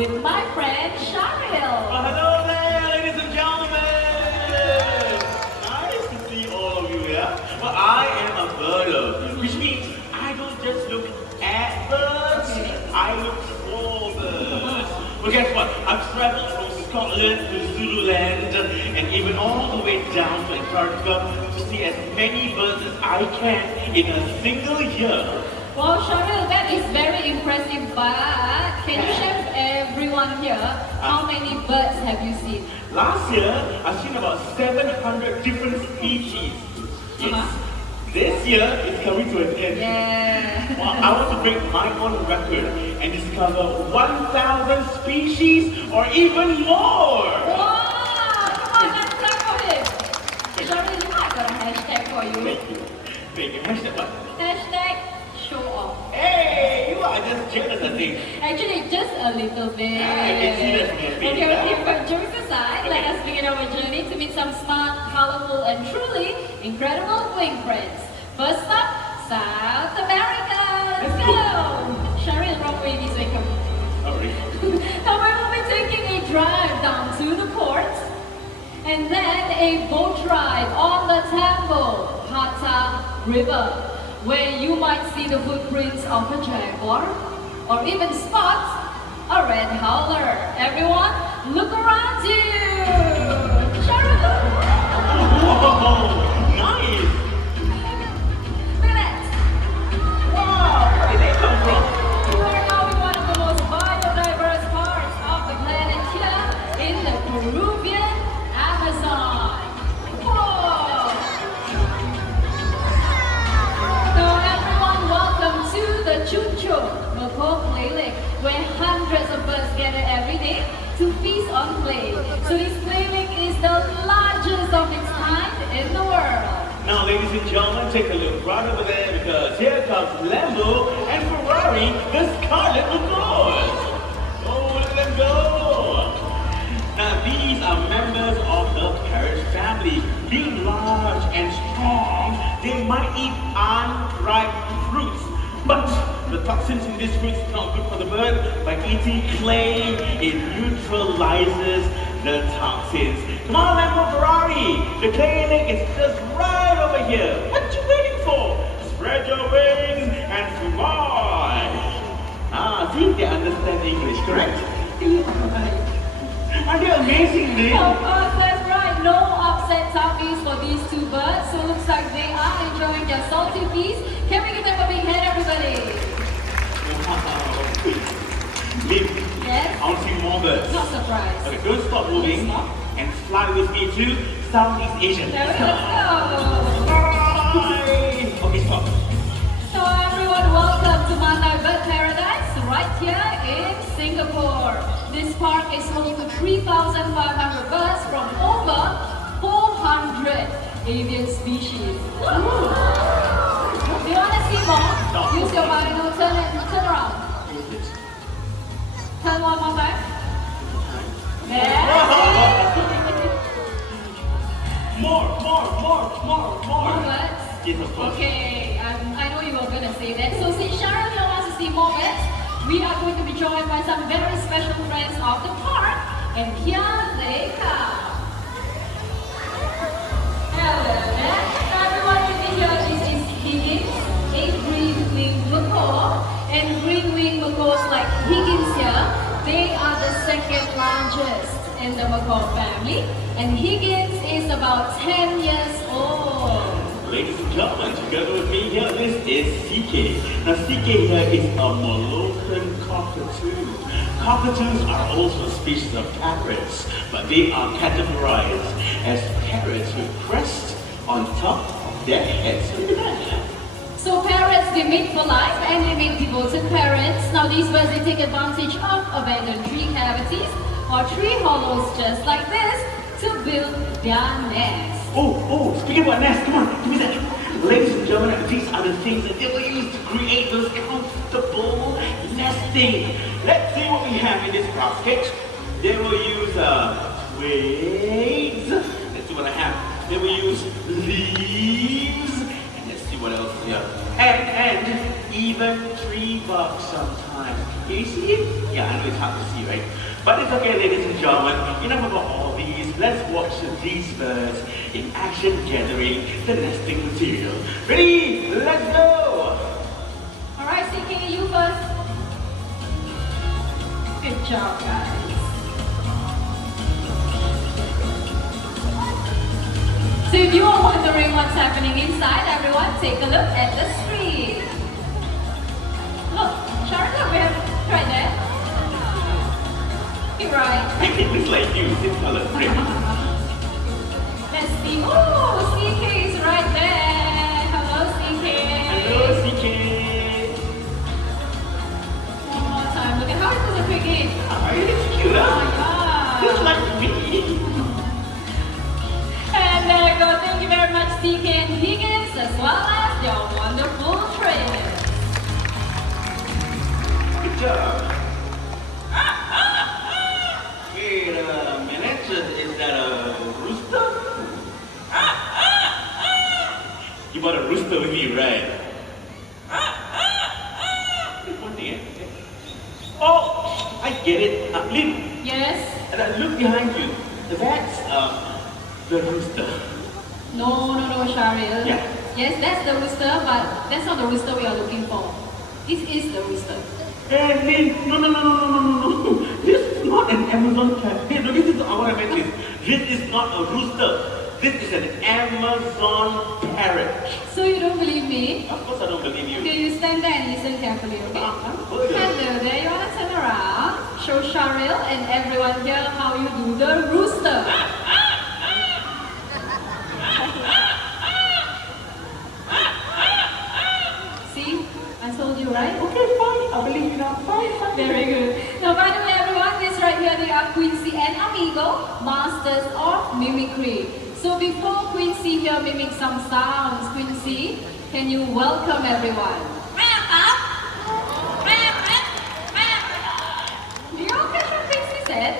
with my friend Cheryl. Hello there, ladies and gentlemen. Nice to see all of you here. Well, I am a birder, which means I don't just look at birds, I look for birds. Well, guess what? I've traveled from Scotland to Zululand and even all the way down to Antarctica to see as many birds as I can in a single year. Well, Cheryl, that is very impressive, but can you share with everyone here how many birds have you seen? Last year, I've seen about 700 different species. Yes. This year, it's coming to an end. Yeah. Well, I want to break my own record and discover 1,000 species or even more. Wow! Come on, let's clap for him. Cheryl, you know I got a hashtag for you. Thank you. Thank you. Hashtag what? Hashtag show off. Hey, you are just jealous, I think. Actually, just a little bit. I can see that from your face. Okay, but jokes aside, let us begin our journey to meet some smart, colorful, and truly incredible wing friends. First up, South America. Let's go. Cheryl, wrong way this way. Come. Sorry. Now we will be taking a drive down to the port, and then a boat ride on the Tambo Hata River, where you might see the footprints of a jaguar, or even spot a red howler. Everyone, look around you! Cheryl! Whoa, nice! Look at that! Wow, where did they come from? We are now in one of the most biodiverse parts of the planet here, in the Peruvian Amazon. Whoa! So everyone, welcome to the Chuncho Macaw Play Lake, where hundreds of birds gather every day to feast on clay. So this play lake is the largest of its kind in the world. Now, ladies and gentlemen, take a look right over there because here comes Lambo and Ferrari, the Scarlet Macaws. Oh, look at them go! Now, these are members of the parrot family. Being large and strong, they might eat unripe fruits. But the toxins in these fruits is not good for the bird. By eating clay, it neutralizes the toxins. Come on, Lambo Ferrari! The clay lake is just right over here. What you waiting for? Spread your wings and fly! Ah, see, they understand English, correct? Aren't they amazing, Lee? Of course, that's right. No upset tummies for these two birds. So looks like they are enjoying their salty feast. Can we give them a big hand, everybody? Lee, Yes? I want to see more birds. Not surprised. Okay, don't stop moving Stop. and fly with me to Southeast Asia. There we go. Bye! Okay, stop. So everyone, welcome to Mandai Bird Paradise right here in Singapore. This park is home to 3,500 birds from over 400 avian species. Do you want to see more? No. Use your binocular, turn around. Turn one more time. There. More More birds? Yes, of course. Okay, I know you were going to say that. So since Cheryl wants to see more birds, we are going to be joined by some very special friends of the park, and here they come. Hello there. Everyone with me here is Higgins, a green-winged macaw, and green-winged macaws like Higgins here, they are the second largest in the macaw family, and Higgins is about 10 years old. Ladies and gentlemen, together with me here, this is CK. Now CK here is a Moluccan cockatoo. Cockatoos are also a species of parrots, but they are categorized as parrots with crests on top of their heads. Look at that. So parrots, they mate for life and they make devoted parents. Now these birds, they take advantage of abandoned tree cavities or tree hollows just like this to build their nests. Oh, speaking about nests, come on, give me that. Ladies and gentlemen, these are the things that they will use to create those comfortable nesting. Let's see what we have in this basket. They will use twigs. Let's see what I have. They will use leaves. And let's see what else here. And even $3 sometimes. Can you see it? Yeah, I know it's hard to see, right? But it's okay, ladies and gentlemen. Enough about all these. Let's watch these birds in action gathering the nesting material. Ready? Let's go! Alright, CK, you first. Good job, guys. So if you are wondering what's happening inside, everyone take a look at the screen. Look, Sharon, look, we have right there. You're right. It looks like you, this color print. Let's see. Oh, CK is right there. Hello, CK. Hello, CK. One more time. Look at how it was a quick in. It's cute, huh? Oh, yeah. Just like me. And there you go. Thank you very much, CK and Higgins, as well as your wonderful trainers. Good job. Wait a minute. Is that a rooster? You bought a rooster with you, right? One thing. Oh, I get it. Lynn, Yes? look behind you. That's the rooster. No, Sharil. Yeah. Yes, that's the rooster, but that's not the rooster we are looking for. This is the rooster. Hey, Lynn, no. This is not an Amazon cat. Hey, no, this is what I meant is, this is not a rooster. This is an Amazon parrot. So you don't believe me? Of course I don't believe you. Okay, you stand there and listen carefully, okay? Hello. Hello there, you wanna turn around? Show Sharil and everyone here how you do the rooster. See? I told you, right? Okay, fine. I believe you now. Fine. Very good. Now, by the way, everyone, this right here, they are Quincy and Amigo, masters of mimicry. So before Quincy here mimics some sounds, Quincy, can you welcome everyone? You all catch what Quincy said?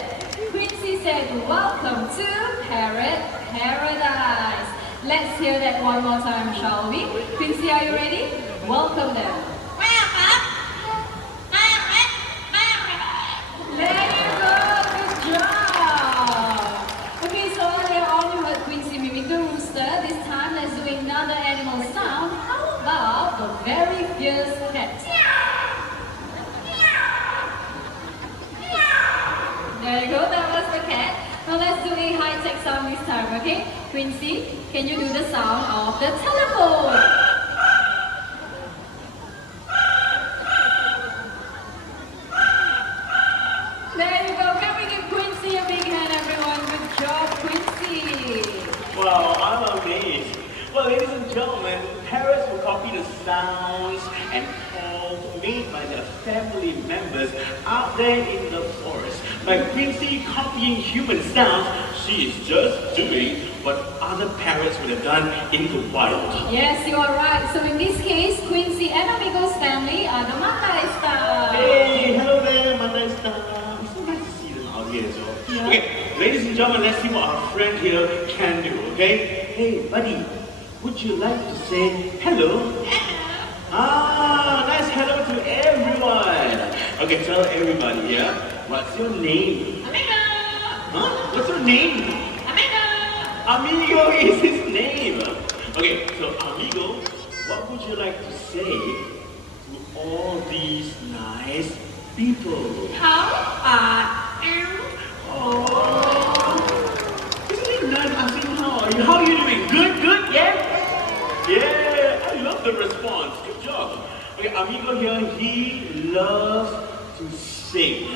Quincy said, welcome to Parrot Paradise. Let's hear that one more time, shall we? Quincy, are you ready? Welcome them. There you go, good job. Okay, so earlier on you heard Quincy mimic the rooster. This time let's do another animal sound. How about the very fierce cat? There you go, that was the cat. Now let's do a high-tech sound this time, okay? Quincy, can you do the sound of the telephone? There you go. Can we give Quincy a big hand, everyone? Good job, Quincy. Wow, I'm amazed. Well, ladies and gentlemen, parrots will copy the sounds and calls made by their family members out there in the forest. By Quincy copying human sounds, she is just doing what other parrots would have done in the wild. Yes, you are right. So in this case, Quincy and Amigo's family are the Matai style. Hey, hello there, Mother Star. It's so nice to see them out here as well. Yeah. Okay, ladies and gentlemen, let's see what our friend here can do, okay? Hey, buddy, would you like to say hello? Ah, nice hello to everyone. Okay, tell everybody here, what's your name? Amigo! Huh? What's your name? Amigo! Amigo is his name. Okay, so Amigo, what would you like to say to all these nice people? How are you? Oh, isn't it nice asking how are you? How are you doing? Good, yeah? Yeah, I love the response. Good job. Okay, Amigo here, he loves to sing.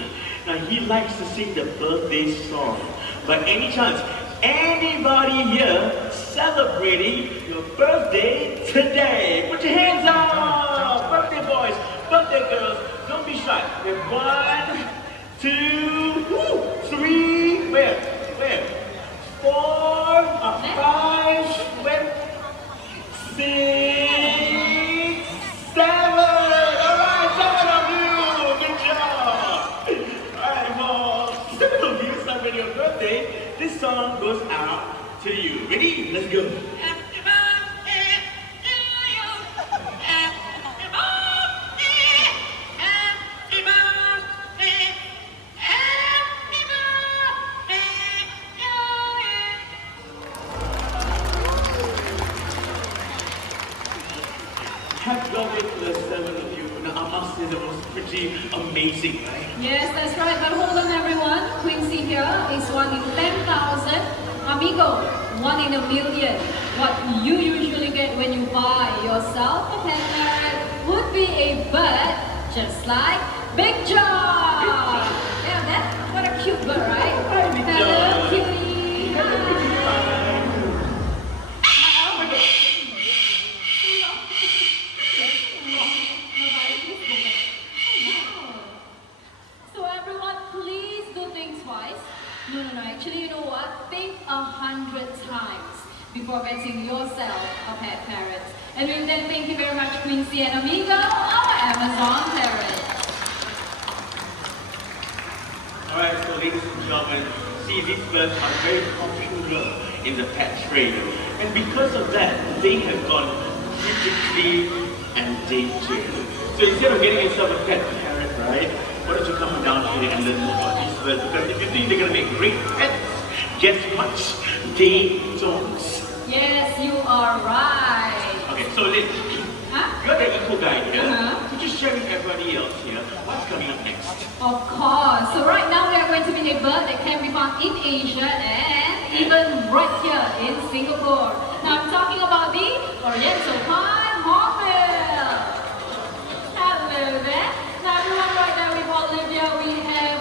Now, he likes to sing the birthday song. By any chance, anybody here celebrating your birthday today? Put your hands up! Birthday boys, birthday girls, don't be shy. We have 1, 2, 3, where? 4, 5, where? 6, 7. Alright, 7 of you! Good job! Alright, well, 7 of you celebrating your birthday. This song goes out to you. Ready? Let's go. Happy birthday to you. Happy birthday pretty amazing, right? Yes, that's right. But hold on, everyone. Quincy here is 1 in 10,000. Amigo, 1 in a million. What you usually get when you buy yourself a pet parrot would be a bird, just like Big John. Yeah, what a cute bird, right? Hi, Big Hello, John. cutie. Hi. So everyone, please do think twice. No, actually, you know what? Think 100 times before getting yourself a pet parrot. And with that, thank you very much, Quincy and Amigo, our Amazon parrot. Alright, so ladies and gentlemen, see, these birds are very popular in the pet trade. And because of that, they have gone critically endangered. So instead of getting yourself a pet parrot, right, why don't you come down here and learn more about these birds? Because if you think they're going to make great pets, guess what? They don't. Yes, you are right. Okay, so Lynn, you're the eco guide here. Could you share with everybody else here what's coming up next? Of course. So right now we are going to be a bird that can be found in Asia and even right here in Singapore. Now I'm talking about the Oriental Pine Hornbill. Hello there. Now everyone, right there with Olivia, we have,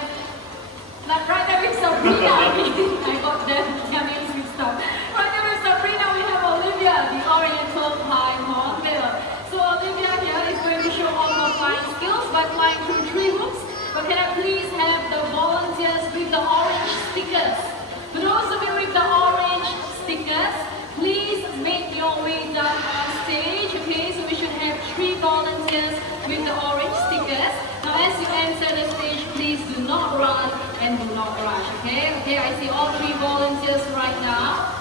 like right there with Sabrina. I got their names mixed up. Right there with Sabrina, we have Olivia, the Oriental Pine Hornbill. So Olivia here is going to show all her flying skills by flying through tree hoops. But can I please have the volunteers with the orange stickers? For those of you with the orange stickers, please make your way down on stage. Okay, so we should have 3 volunteers with the orange stickers. Now as you enter the stage, please do not run and do not rush. Okay, I see all 3 volunteers right now.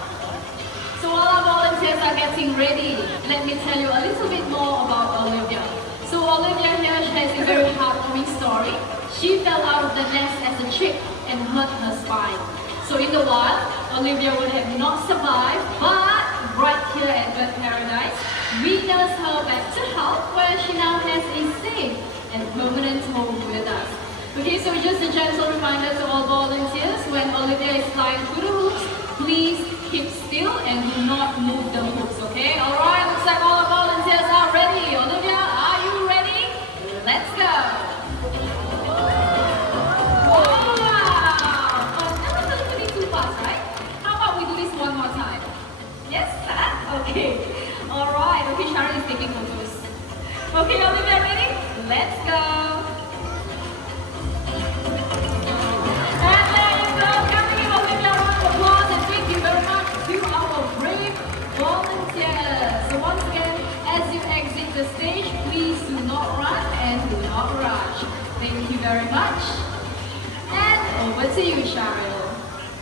So while our volunteers are getting ready, let me tell you a little bit more about Olivia. So Olivia here has a very heartwarming story. She fell out of the nest as a chick and hurt her spine. So in the wild, Olivia would have not survived, but right here at Bird Paradise, we nurse her back to health where she now has a safe and permanent home with us. Okay, so just a gentle reminder to all volunteers, when Olivia is flying through the hoops, please keep still and do not move the hoops, okay? Alright, looks like all the volunteers are ready. Olivia, are you ready? Let's go! Wow! That was a little bit too fast, right? How about we do this one more time? Yes, sir? Okay. Alright, okay, Sharon is taking photos. Okay, Olivia, ready? Let's go! And there you go. Can we give Olivia a round of applause and thank you very much to our brave volunteers. So once again, as you exit the stage, please do not run and do not rush. Thank you very much. And over to you, Cheryl.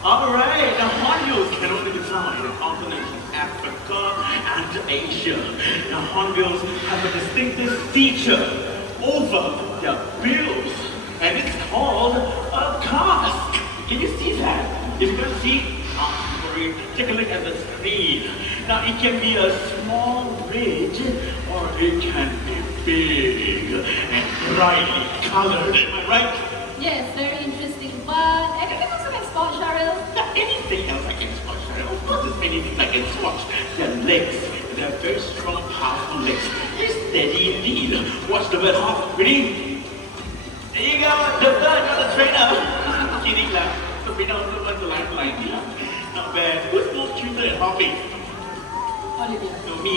Alright, the hornbills can only be found in the continent of Africa and Asia. The hornbills have a distinctive feature over their bills, and it's called a casque. Can you see that? If you can see, take a look at the screen. Now it can be a small ridge or it can be big and brightly colored. Am I right? Yes, very interesting. But anything else I can spot, Cheryl? Anything else I can spot, Cheryl? Of course there's many things I can spot. Their legs. They're very strong, powerful legs. They're steady indeed. Watch the bird hop. Ready? There you go. The bird, not the trainer. Kidding lah. Sabrina also wants to line. Not bad. Who's more cuter at hopping? Olivia. No, me.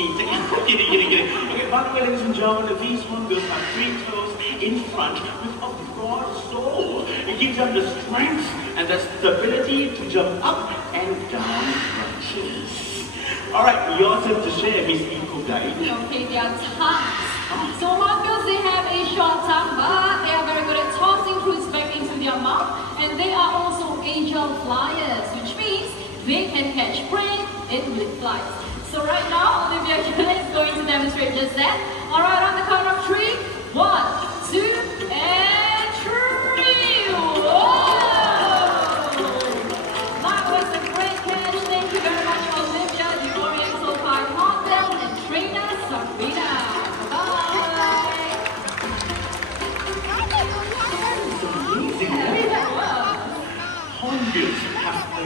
Kidding. Okay, by the way, ladies and gentlemen, these hornbills have 3 toes in front with a broad sole. It gives them the strength and the stability to jump up and down branches. Alright, your turn to share, Miss Eco Guide. Okay, their tongues. So hornbills, they have a short tongue, but they are very good at tossing fruits back into their mouth. And they are also agile flyers, which means they can catch prey in mid-flight. So right now, Olivia is going to demonstrate just that. Alright, on the count of 3, 1, 2, and 3! Whoa! That was a great catch. Thank you very much, Olivia, the Oriental Pine Hornbill, and trainer Sabrina. Bye-bye! hornbills have a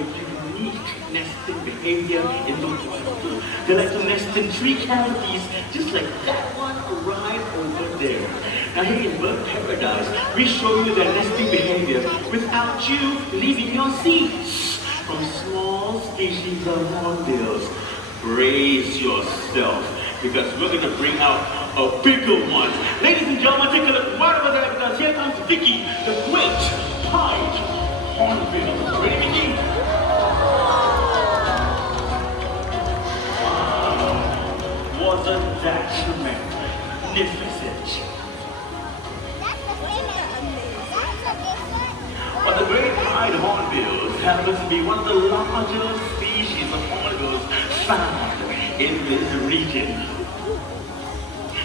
unique nesting behavior in the wild. They like to nest in tree cavities, just like that one right over there. Now here in bird paradise, we show you their nesting behavior without you leaving your seats. From small species of hornbills, brace yourself, because we're going to bring out a bigger one. Ladies and gentlemen, take a look right over there, because here comes Vicky, the great pied hornbill. Ready, Vicky? Wow, wasn't that magnificent? But the great pied hornbills happens to be one of the largest species of hornbills found in this region.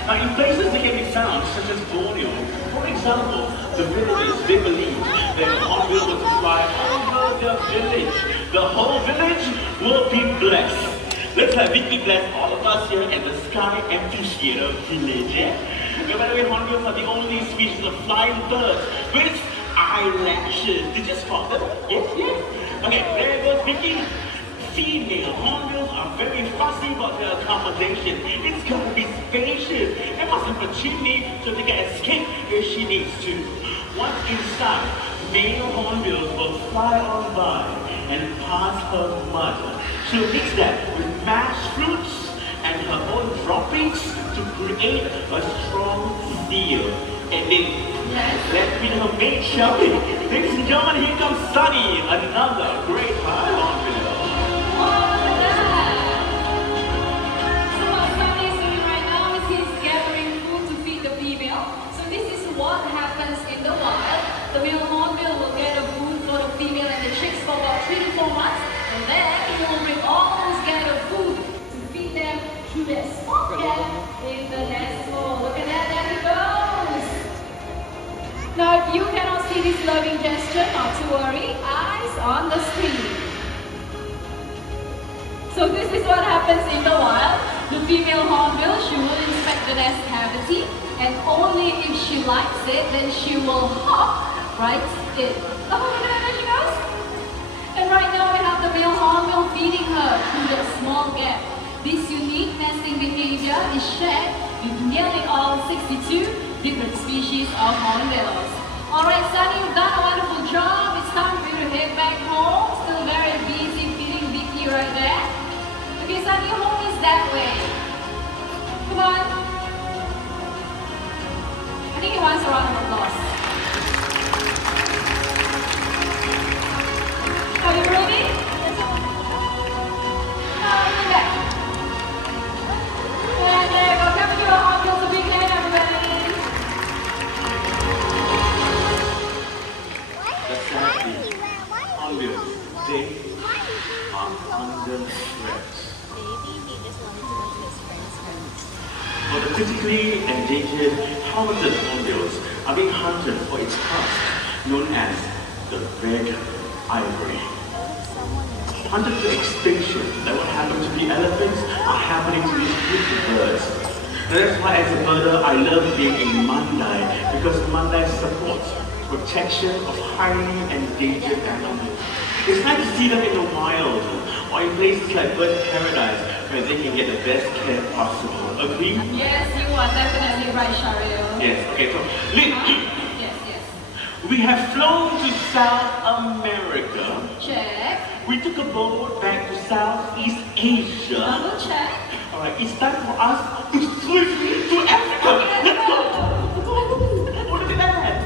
Now, in places they can be found, such as Borneo, for example, the villagers, they believe that the hornbill will fly over their village. The whole village will be blessed. Let's have Vicky bless all of us here at the Sky Amphitheatre village. And by the way, hornbills are the only species of flying birds with eyelashes. Did you spot them? Yes, yes. Okay, there goes Vicky. Female hornbills are very fussy about their accommodation. It's got to be spacious. It must have a chimney so they can escape if she needs to. Once inside, male hornbills will fly on by and pass her mud. She'll mix that with mashed fruits and her own droppings to create a strong seal. And then let's meet her mate, shall we? Ladies and gentlemen, here comes Sunny, another great pied hornbill. What happens in the wild? The male hornbill will get a food for the female and the chicks for about 3 to 4 months, and then he will bring all those gathered food to feed them through their small gap in the nest hole. Look at that, there he goes. Now, if you cannot see this loving gesture, not to worry, eyes on the screen. So this is what happens in the wild. The female hornbill, she will inspect the nest cavity, and only if she likes it, then she will hop right in. Oh, there she goes. And right now we have the male hornbill feeding her through the small gap. This unique nesting behavior is shared with nearly all 62 different species of hornbills. Alright, Sunny, you've done a wonderful job. It's time for you to head back home. Still very busy feeding Vicky right there. Okay, Sunny, home is that way. Come on. I think he wants a round of applause. Are you ready? Now, in back. And there we go. Come to your hornbills, a big hand, everybody. That's sadly, hornbills, they are under threat. For the critically endangered helmeted hornbills are being hunted for its tusk, known as the red ivory. Hunted to extinction, like what happened to the elephants, are happening to these beautiful birds. And that's why as a birder, I love being in Mandai, because Mandai supports protection of highly endangered animals. It's nice to see them in the wild, or in places like bird paradise, where they can get the best care possible. Agree? Yes, you are definitely right, Shario. Yes, okay, so Yes, yes. we have flown to South America. Check. We took a boat back to Southeast Asia. Double check. Alright, it's time for us to swim to Africa. Let's go! Oh, look at that!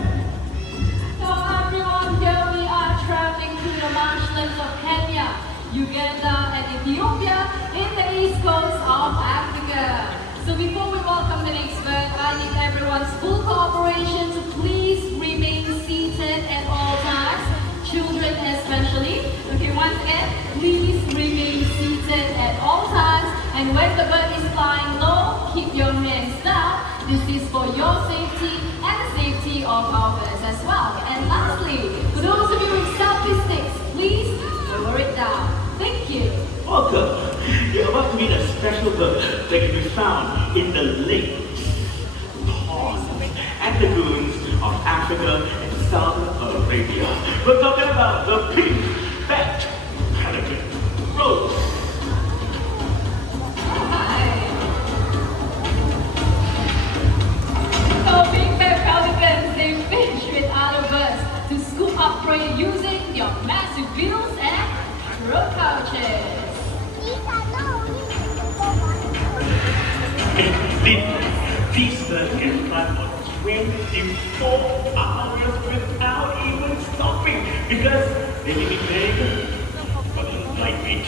So everyone, here we are traveling through the marshlands of Kenya, Uganda and Ethiopia in the east coast of Africa. So before we welcome the next bird, I need everyone's full cooperation to please remain seated at all times, children especially. Okay, once again, please remain seated at all times, and when the bird is flying low, keep your hands down. This is for your safety and the safety of our birds as well. And lastly, for those of you with selfie sticks, please lower it down. Thank you. Welcome. You're about to meet a special bird that can be found in the lakes, ponds, and lagoons of Africa and Southern Arabia. We're talking about the pink where you're using your massive wheels and throat pouches. These birds can fly for 24 hours without even stopping because they live in very good but lightweight.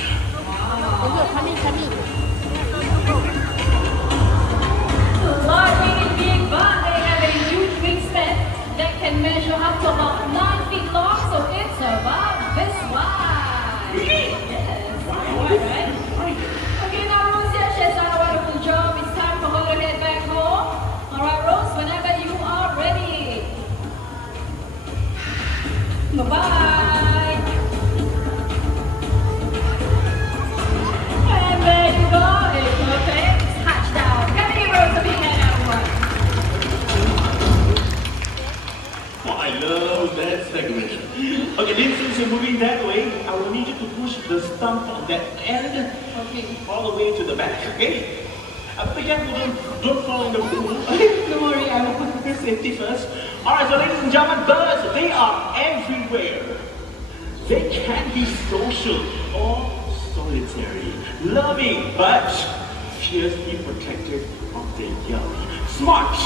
Large meaning big, but they have a huge wingspan that can measure up to about 9 feet long, so it's about this wide. Really? Yes, wide, right? Okay, now Rose here, she has done a wonderful job. It's time for her to head back home. Alright, Rose, whenever you are ready. Bye-bye. And there you go, a perfect touchdown. Can we give Rose a big hand, everyone? Oh, I love that segment. Okay, then since you're moving that way, I will need you to push the stump on that end Okay. all the way to the back, okay? Be careful, don't fall in the pool. Don't worry, I will put your safety first. Alright, so ladies and gentlemen, birds, they are everywhere. They can be social or solitary, loving, but fiercely protected of their young, smart,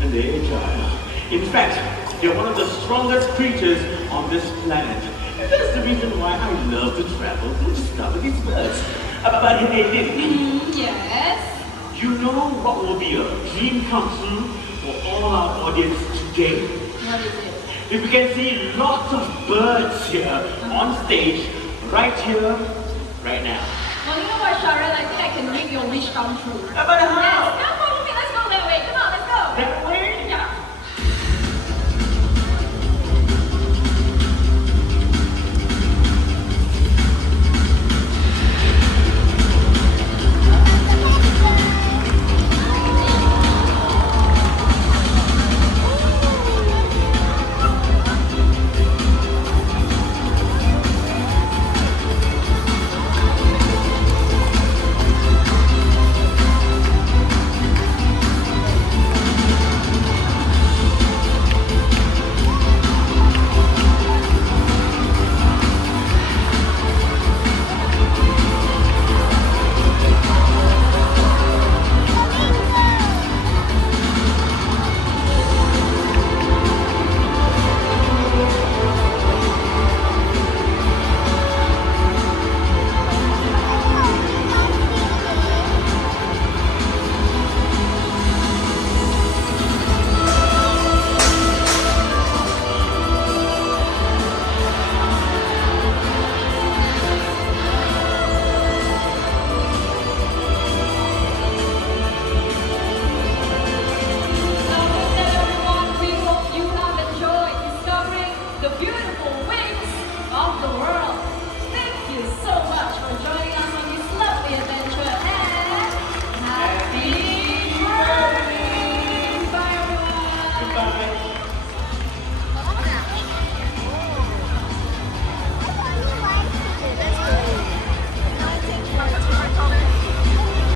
and they're agile. In fact, they're one of the strongest creatures on this planet. And that's the reason why I love to travel to discover these birds. But hey, Lily, Yes. you know what will be a dream come true for all our audience today? What is it? If we can see lots of birds here on stage, right here, right now. Well, you know what, Sharon? I think I can make your wish come true. But how? Yes, come